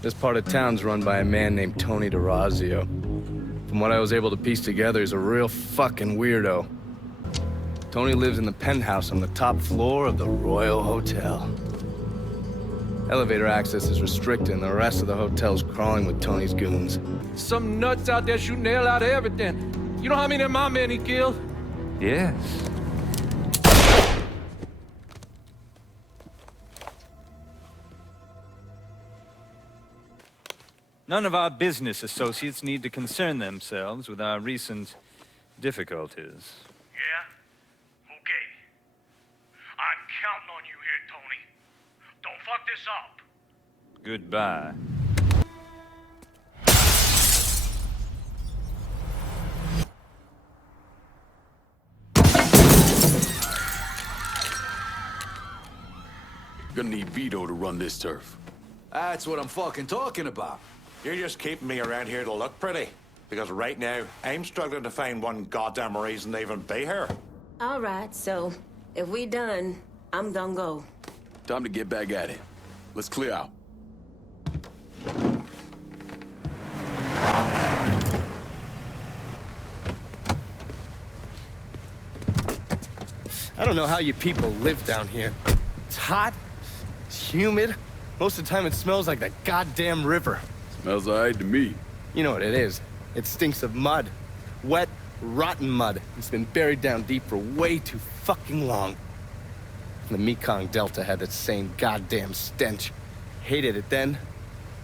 This part of town's run by a man named Tony DeRazio. From what I was able to piece together, he's a real fucking weirdo. Tony lives in the penthouse on the top floor of the Royal Hotel. Elevator access is restricted, and the rest of the hotel's crawling with Tony's goons. Some nuts out there shooting the hell out of everything. You know how many of my men he killed? Yes. None of our business associates need to concern themselves with our recent difficulties. Yeah? Okay. I'm counting on you here, Tony. Don't fuck this up. Goodbye. Gonna need Vito to run this turf. That's what I'm fucking talking about. You're just keeping me around here to look pretty. Because right now, I'm struggling to find one goddamn reason to even be here. All right, so if we done, I'm gonna go. Time to get back at it. Let's clear out. I don't know how you people live down here. It's hot, it's humid. Most of the time it smells like the goddamn river. Smells all right to me. You know what it is. It stinks of mud. Wet, rotten mud. It's been buried down deep for way too fucking long. The Mekong Delta had that same goddamn stench. Hated it then,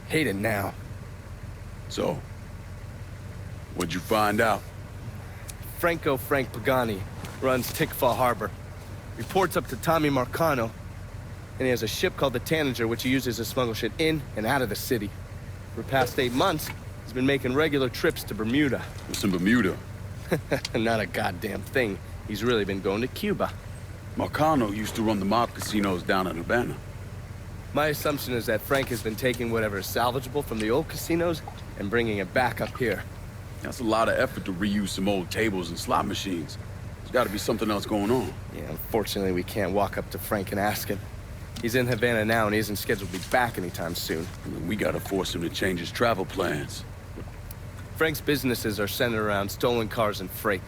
hate it now. So, what'd you find out? Frank Pagani runs Tickfaw Harbor. Reports up to Tommy Marcano, and he has a ship called the Tanager, which he uses to smuggle shit in and out of the city. For the past 8 months, he's been making regular trips to Bermuda. What's in Bermuda? Not a goddamn thing. He's really been going to Cuba. Marcano used to run the mob casinos down in Havana. My assumption is that Frank has been taking whatever is salvageable from the old casinos and bringing it back up here. That's a lot of effort to reuse some old tables and slot machines. There's gotta be something else going on. Yeah, unfortunately, we can't walk up to Frank and ask him. He's in Havana now, and he isn't scheduled to be back anytime soon. I mean, we gotta force him to change his travel plans. Frank's businesses are centered around stolen cars and freight.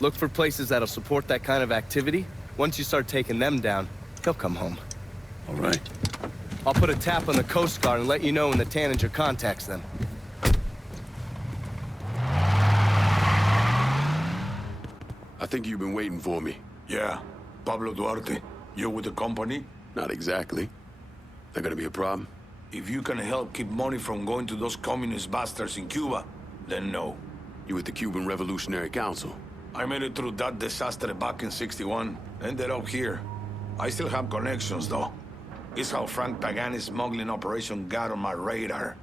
Look for places that'll support that kind of activity. Once you start taking them down, he'll come home. All right. I'll put a tap on the Coast Guard and let you know when the Tanager contacts them. I think you've been waiting for me. Yeah. Pablo Duarte, you with the company? Not exactly. That gonna be a problem? If you can help keep money from going to those communist bastards in Cuba, then no. You with the Cuban Revolutionary Council? I made it through that disaster back in '61. Ended up here. I still have connections, though. It's how Frank Pagani's smuggling operation got on my radar.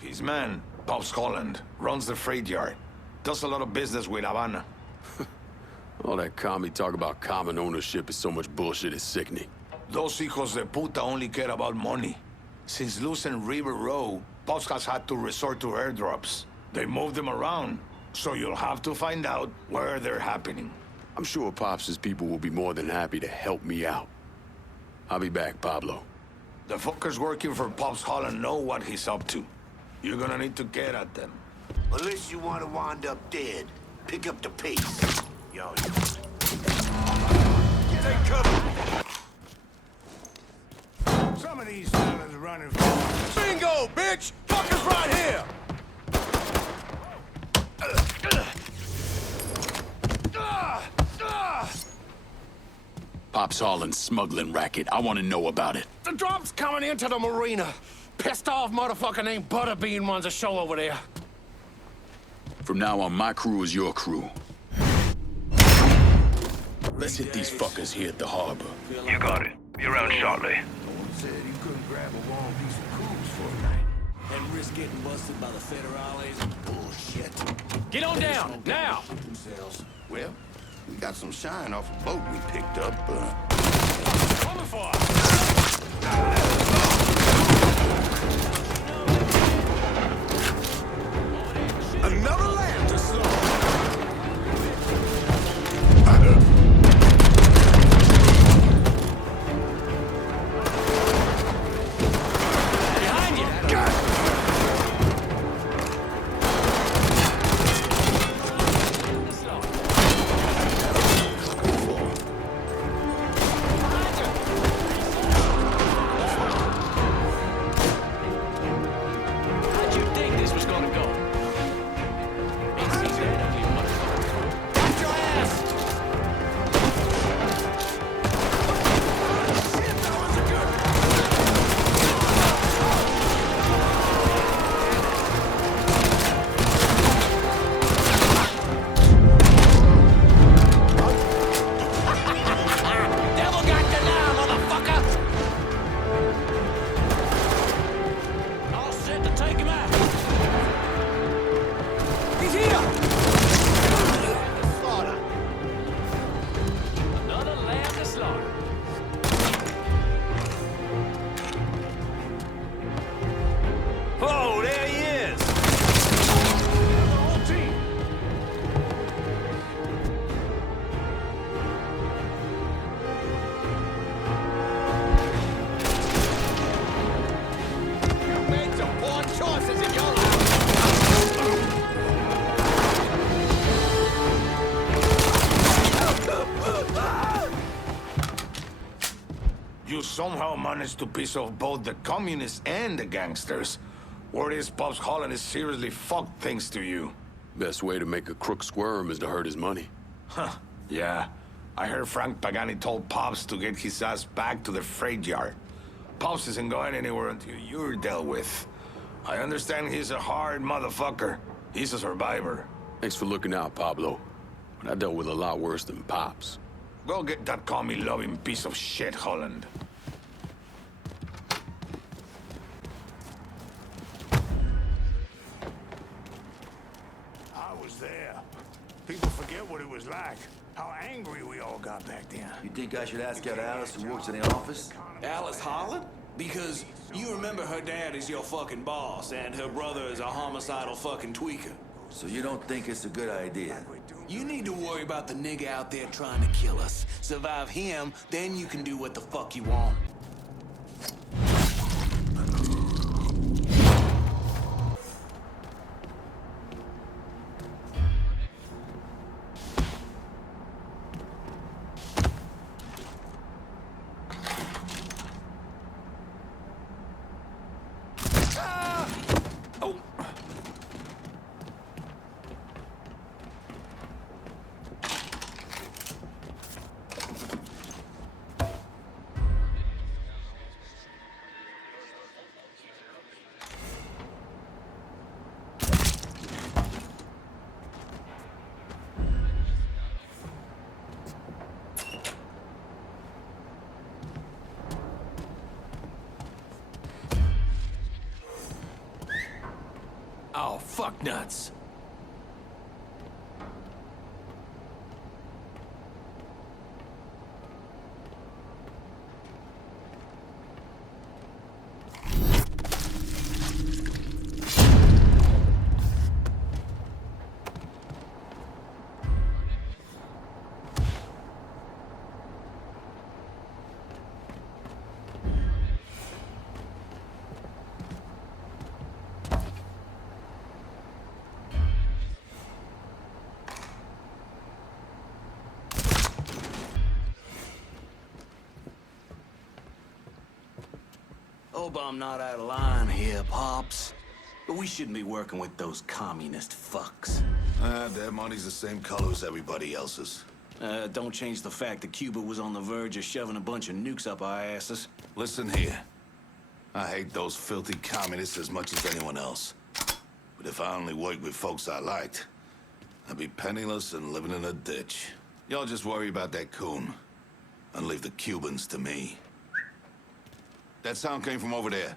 His man, Pops Holland, runs the freight yard. Does a lot of business with Havana. All that commie talk about common ownership is so much bullshit, it's sickening. Those hijos de puta only care about money. Since losing River Row, Pops has had to resort to airdrops. They move them around, so you'll have to find out where they're happening. I'm sure Pops' people will be more than happy to help me out. I'll be back, Pablo. The fuckers working for Pops Holland know what he's up to. You're gonna need to get at them. Unless you want to wind up dead, pick up the pace. Yo. Take cover. Some of these fellas running. Bingo, bitch! Fuckers right here! Pops Holland's smuggling racket. I want to know about it. The drop's coming into the marina. Pissed off motherfucker named Butterbean runs a show over there. From now on, my crew is your crew. Let's hit these fuckers here at the harbor. You got it. Be around shortly. Said you couldn't grab a warm piece of cruise for a night. And risk getting busted by the federales. Bullshit. Get on down, now! Well, we got some shine off a boat we picked up, Coming for us! Another land to slow. Behind you! somehow managed to piss off both the communists and the gangsters. Word is Pops Holland is seriously fucked thanks to you. Best way to make a crook squirm is to hurt his money. Huh, yeah. I heard Frank Pagani told Pops to get his ass back to the freight yard. Pops isn't going anywhere until you're dealt with. I understand he's a hard motherfucker. He's a survivor. Thanks for looking out, Pablo. But I dealt with a lot worse than Pops. Go get that commie-loving piece of shit, Holland. I was there. People forget what it was like. How angry we all got back then. You think I should ask out Alice who works in the office? Alice Holland? Because you remember her dad is your fucking boss, and her brother is a homicidal fucking tweaker. So you don't think it's a good idea? You need to worry about the nigga out there trying to kill us. Survive him, then you can do what the fuck you want. Oh, fuck nuts. Hope I'm not out of line here, Pops. But we shouldn't be working with those communist fucks. Their money's the same color as everybody else's. Don't change the fact that Cuba was on the verge of shoving a bunch of nukes up our asses. Listen here. I hate those filthy communists as much as anyone else. But if I only worked with folks I liked, I'd be penniless and living in a ditch. Y'all just worry about that coon. And leave the Cubans to me. That sound came from over there.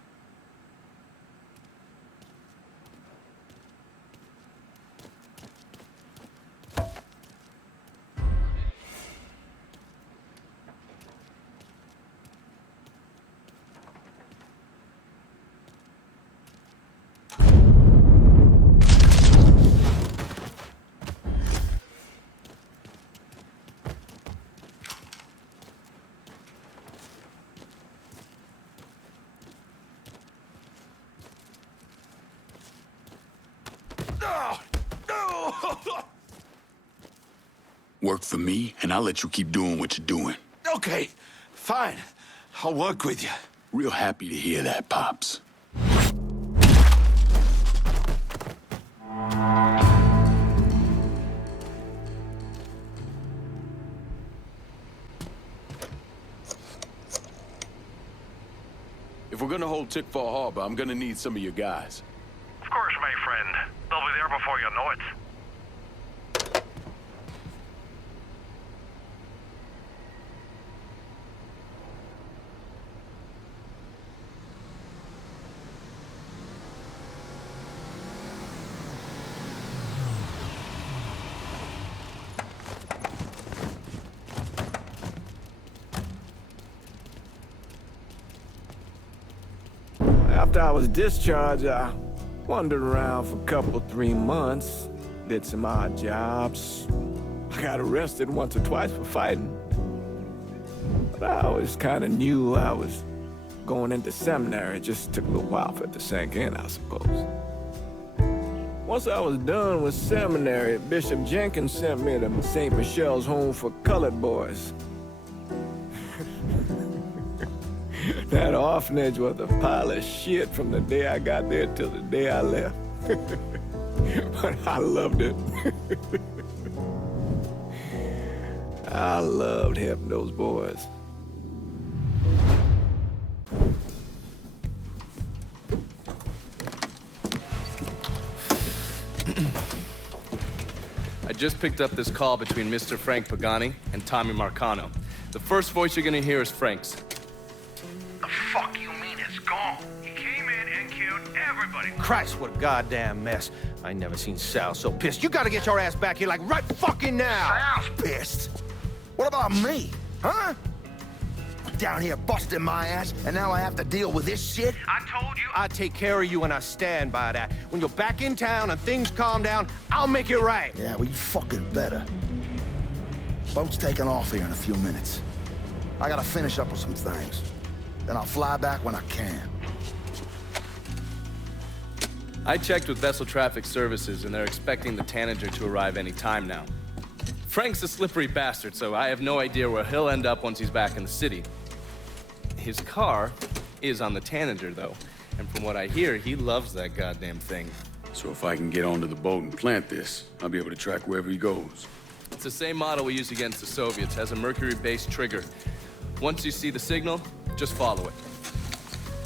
Work for me, and I'll let you keep doing what you're doing. Okay, fine. I'll work with you. Real happy to hear that, Pops. If we're gonna hold Tickfaw Harbor, I'm gonna need some of your guys. Of course, my friend. They'll be there before you know it. After I was discharged, I wandered around for a couple, 3 months, did some odd jobs. I got arrested once or twice for fighting. But I always kind of knew I was going into seminary. It just took a little while for it to sink in, I suppose. Once I was done with seminary, Bishop Jenkins sent me to St. Michelle's Home for Colored Boys. That orphanage was a pile of shit from the day I got there till the day I left. But I loved it. I loved helping those boys. I just picked up this call between Mr. Frank Pagani and Tommy Marcano. The first voice you're gonna hear is Frank's. The fuck you mean it's gone? He came in and killed everybody. Christ, what a goddamn mess. I never seen Sal so pissed. You gotta get your ass back here like right fucking now. Sal's pissed? What about me? Huh? I'm down here busting my ass, and now I have to deal with this shit? I told you. I take care of you and I stand by that. When you're back in town and things calm down, I'll make it right. Yeah, well, you fucking better. Boat's taking off here in a few minutes. I gotta finish up with some things. Then I'll fly back when I can. I checked with Vessel Traffic Services, and they're expecting the Tanager to arrive any time now. Frank's a slippery bastard, so I have no idea where he'll end up once he's back in the city. His car is on the Tanager, though, and from what I hear, he loves that goddamn thing. So if I can get onto the boat and plant this, I'll be able to track wherever he goes. It's the same model we used against the Soviets, has a mercury-based trigger. Once you see the signal, just follow it.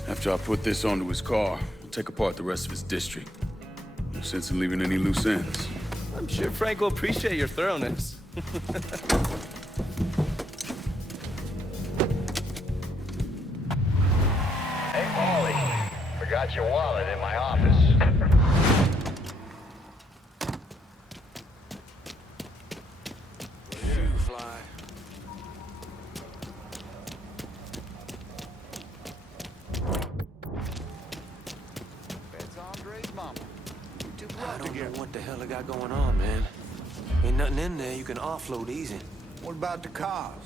After I put this onto his car, we'll take apart the rest of his district. No sense in leaving any loose ends. I'm sure Frank will appreciate your thoroughness. Hey, Paulie. Forgot your wallet in my office. I don't know what the hell I got going on, man. Ain't nothing in there you can offload easy. What about the cars?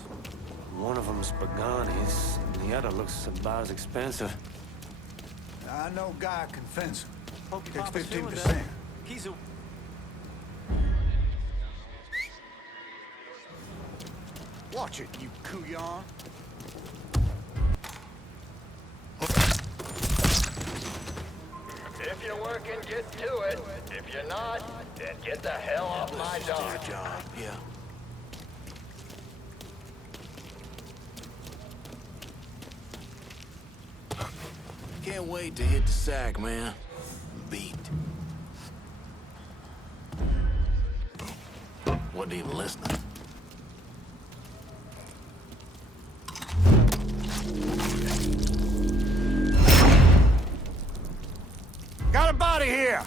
One of them's Pagani's, and the other looks about as expensive. I know Guy can fence them. Hope Takes Papa's feeling 15%. that. He's a... Watch it, you couillon. If you're working, get to it. If you're not, then get the hell off my dock. job, yeah. Can't wait to hit the sack, man. Beat. Wasn't even listening. Got a body here!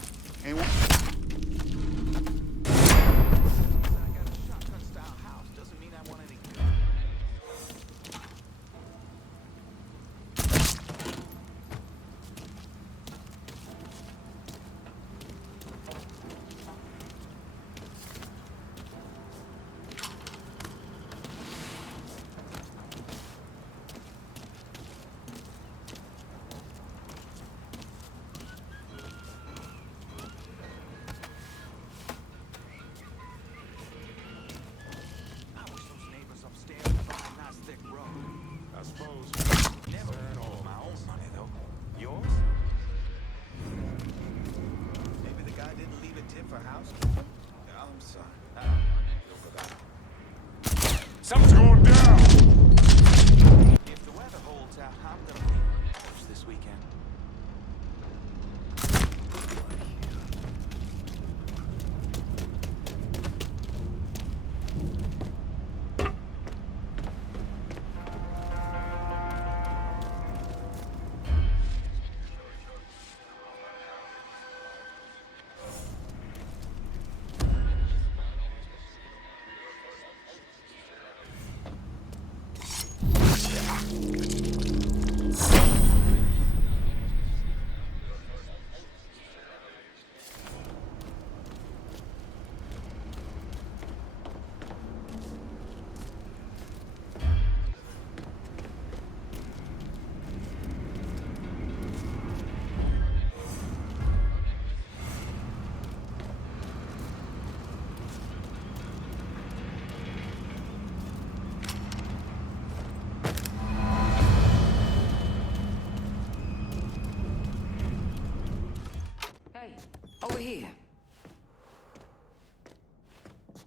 Over here.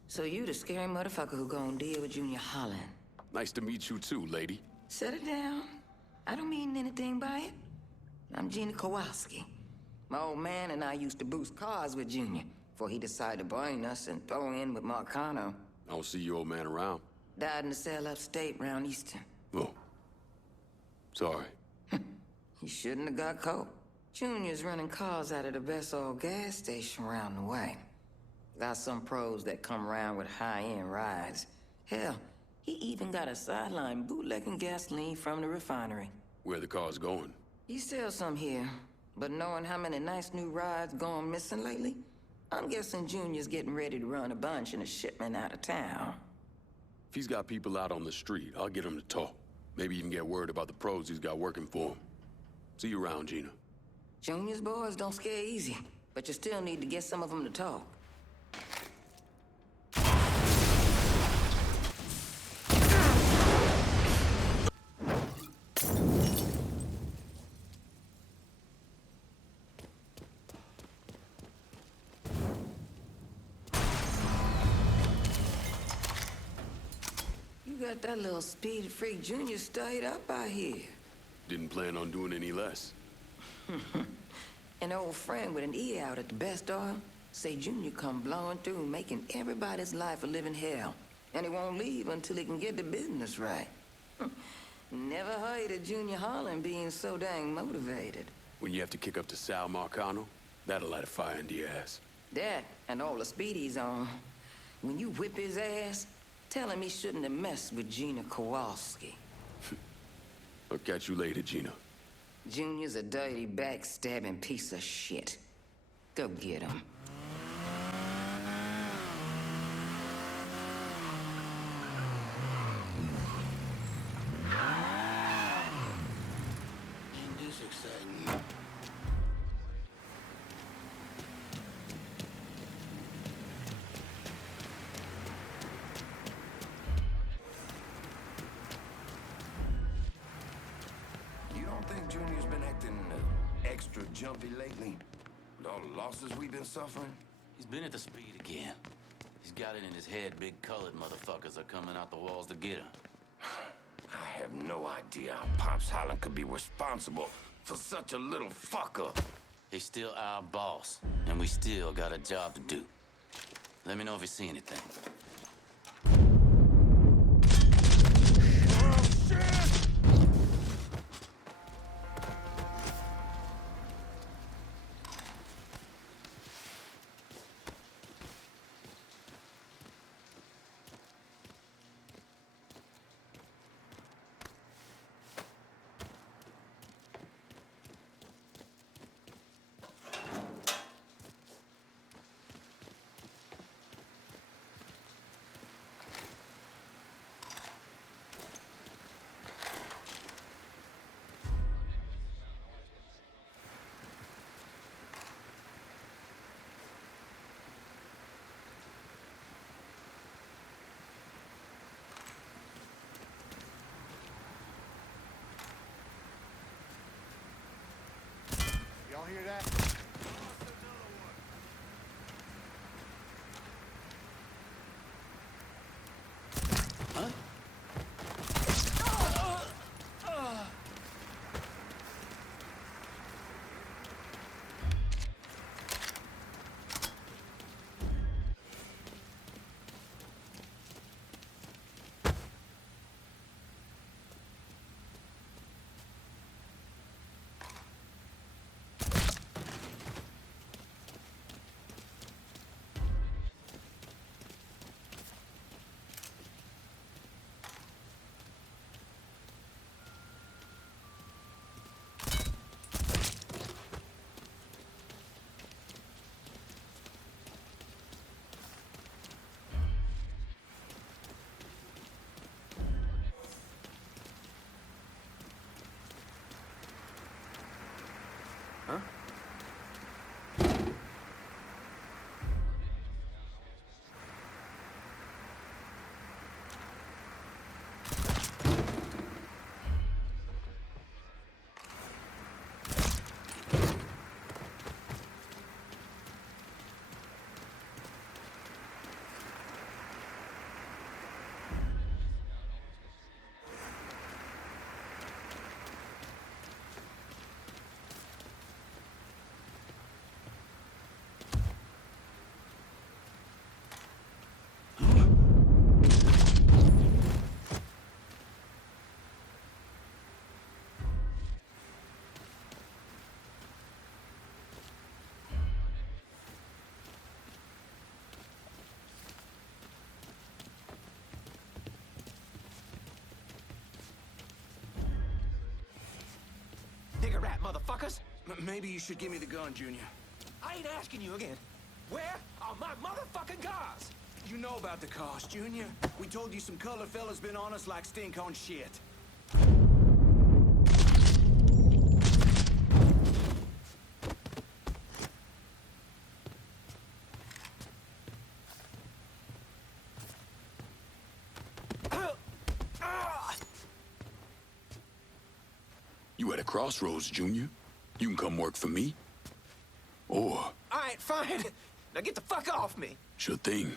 So you the scary motherfucker who gonna deal with Junior Holland. Nice to meet you too, lady. Set it down. I don't mean anything by it. I'm Gina Kowalski. My old man and I used to boost cars with Junior before he decided to burn us and throw in with Marcano. I don't see your old man around. Died in the cell upstate round Easton. Oh. Sorry. He shouldn't have got caught. Junior's running cars out of the best old gas station around the way. Got some pros that come around with high-end rides. Hell, he even got a sideline bootlegging gasoline from the refinery. Where the car's going? He sells some here, but knowing how many nice new rides gone missing lately, I'm guessing Junior's getting ready to run a bunch in a shipment out of town. If he's got people out on the street, I'll get him to talk. Maybe even get word about the pros he's got working for him. See you around, Gina. Junior's boys don't scare easy, but you still need to get some of them to talk. You got that little speed freak Junior stayed up out here. Didn't plan on doing any less. An old friend with an E out at the best oil say Junior come blowing through, making everybody's life a living hell. And he won't leave until he can get the business right. Never heard of Junior Holland being so dang motivated. When you have to kick up to Sal Marcano, that'll light a fire into your ass. That and all the speed he's on. When you whip his ass, tell him he shouldn't have messed with Gina Kowalski. I'll catch you later, Gina. Junior's a dirty, backstabbing piece of shit. Go get him. Ain't this exciting? You don't think Junior's been acting extra jumpy lately? With all the losses we've been suffering? He's been at the speed again. He's got it in his head big colored motherfuckers are coming out the walls to get him. I have no idea how Pops Holland could be responsible for such a little fucker. He's still our boss, and we still got a job to do. Let me know if you see anything. Y'all hear that? Huh? Huh? motherfuckers? Maybe you should give me the gun, Junior. I ain't asking you again. Where are my motherfucking cars? You know about the cost, Junior. We told you some colored fellas been on us like stink on shit. You at a crossroads, Junior. You can come work for me. Or... All right, fine. Now get the fuck off me. Sure thing.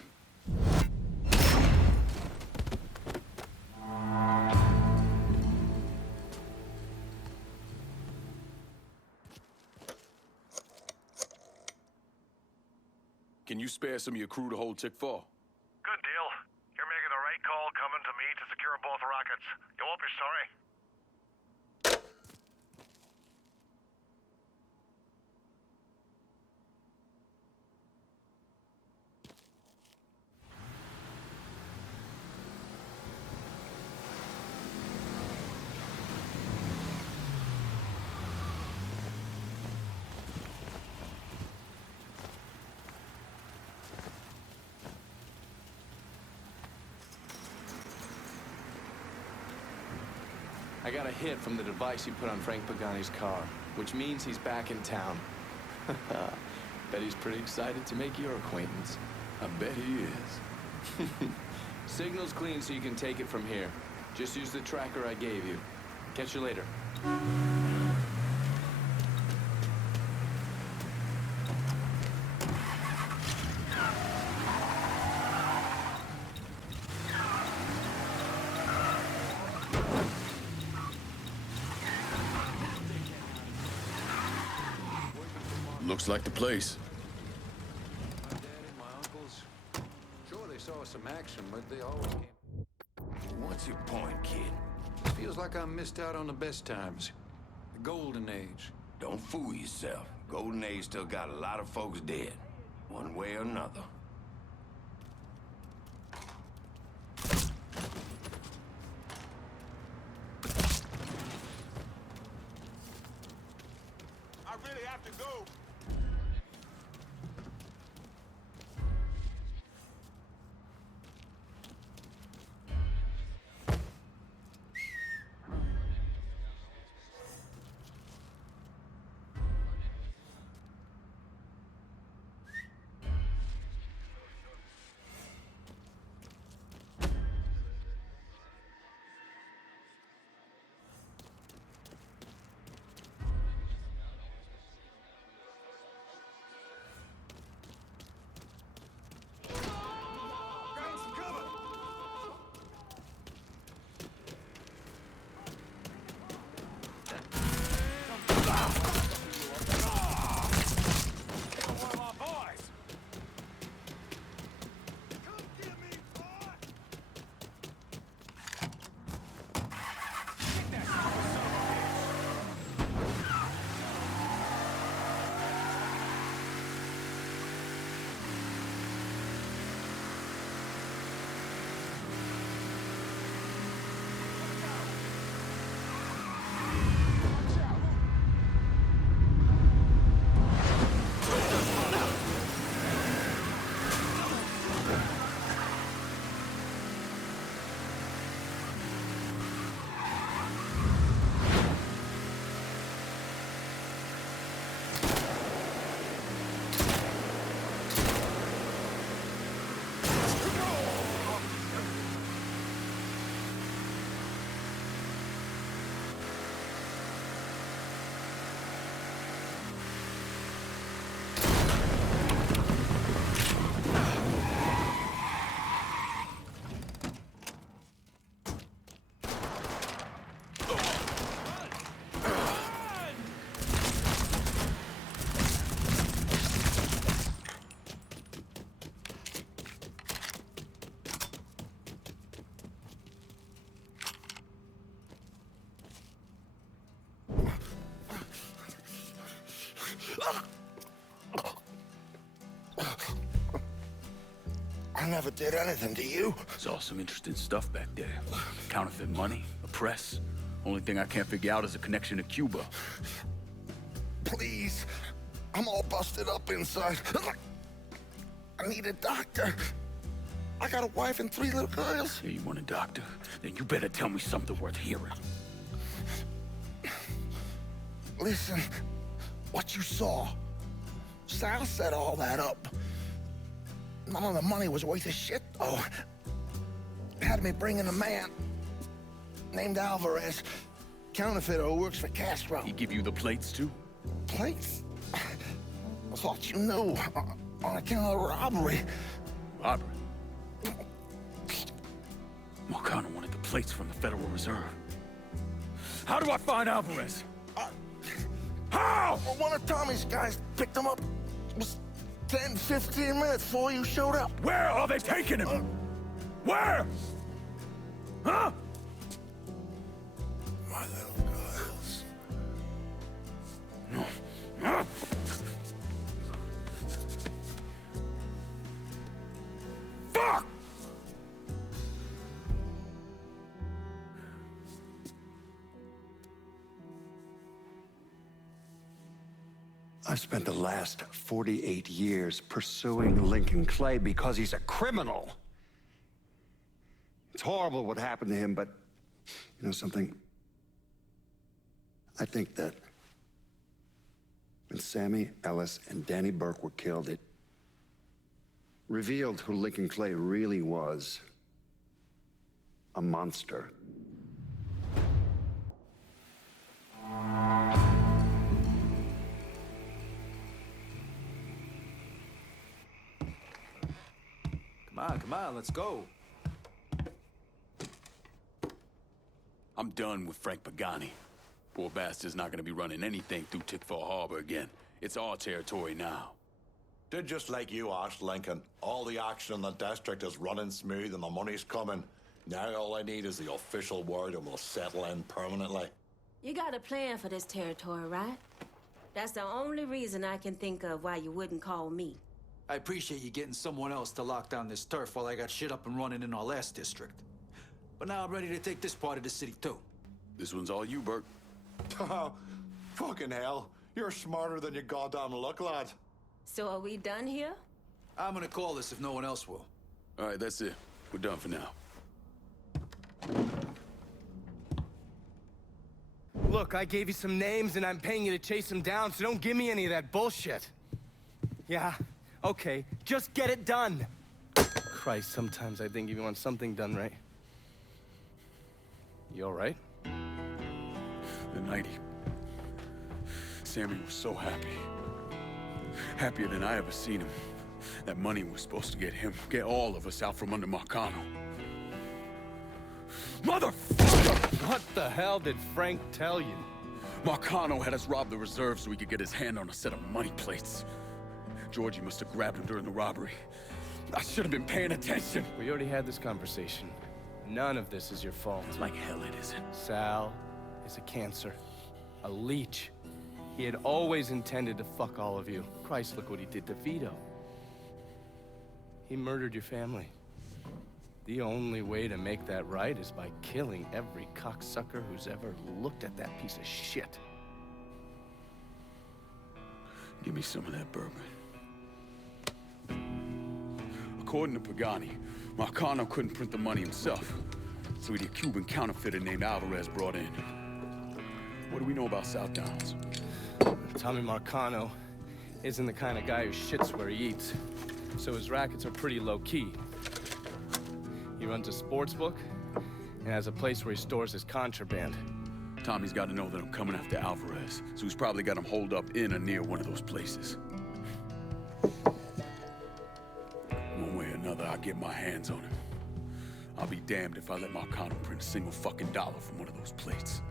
Can you spare some of your crew to hold Tickfaw? Good deal. You're making the right call coming to me to secure both rockets. You won't be sorry. I got a hit from the device he put on Frank Pagani's car, which means he's back in town. Bet he's pretty excited to make your acquaintance. I bet he is. Signal's clean so you can take it from here. Just use the tracker I gave you. Catch you later. Looks like the place. My dad and my uncles, sure they saw some action, but they always came. What's your point, kid? Feels like I missed out on the best times. The golden age. Don't fool yourself. Golden Age still got a lot of folks dead, one way or another. I really have to go. I never did anything to you. Saw some interesting stuff back there. Counterfeit money, a press. Only thing I can't figure out is a connection to Cuba. please. I'm all busted up inside. I need a doctor. I got a wife and 3 little girls. Yeah, you want a doctor? Then you better tell me something worth hearing. Listen, what you saw. Sal set all that up. None of the money was worth a shit, though. Had me bring in a man named Alvarez, counterfeiter who works for Castro. He give you the plates, too? Plates? I thought you knew. On account of robbery. Robbery? Marcano wanted the plates from the Federal Reserve. How do I find Alvarez? How? Well, one of Tommy's guys picked him up. It was 10, 15 minutes before you showed up. Where are they taking him? Where? Huh? My little girls. Huh? Fuck! I've spent the last 48 years pursuing Lincoln Clay because he's a criminal. It's horrible what happened to him, but you know something? I think that when Sammy Ellis and Danny Burke were killed, it revealed who Lincoln Clay really was. A monster. Come on, let's go. I'm done with Frank Pagani. Poor bastard's not gonna be running anything through Tickfaw Harbor again. It's our territory now. Did just like you asked, Lincoln. All the action in the district is running smooth and the money's coming. Now all I need is the official word and we'll settle in permanently. You got a plan for this territory, right? That's the only reason I can think of why you wouldn't call me. I appreciate you getting someone else to lock down this turf while I got shit up and running in our last district. But now I'm ready to take this part of the city, too. This one's all you, Burke. Fucking hell. You're smarter than you goddamn look, lad. So are we done here? I'm gonna call this if no one else will. All right, that's it. We're done for now. Look, I gave you some names and I'm paying you to chase them down, so don't give me any of that bullshit. Yeah, okay, just get it done. Christ, sometimes I think if you want something done right. You all right? The night Sammy was so happy. Happier than I ever seen him. That money was supposed to get all of us out from under Marcano. Motherfucker! What the hell did Frank tell you? Marcano had us rob the reserve so he could get his hand on a set of money plates. Georgie must have grabbed him during the robbery. I should have been paying attention. We already had this conversation. None of this is your fault. Like hell it isn't. Sal is a cancer. A leech. He had always intended to fuck all of you. Christ, look what he did to Vito. He murdered your family. The only way to make that right is by killing every cocksucker who's ever looked at that piece of shit. Give me some of that bourbon. According to Pagani, Marcano couldn't print the money himself, so he had a Cuban counterfeiter named Alvarez brought in. What do we know about South Downs? Tommy Marcano isn't the kind of guy who shits where he eats, so his rackets are pretty low-key. He runs a sports book and has a place where he stores his contraband. Tommy's got to know that I'm coming after Alvarez, so he's probably got him holed up in or near one of those places. One way or another, I'll get my hands on him. I'll be damned if I let Marcano print a single fucking dollar from one of those plates.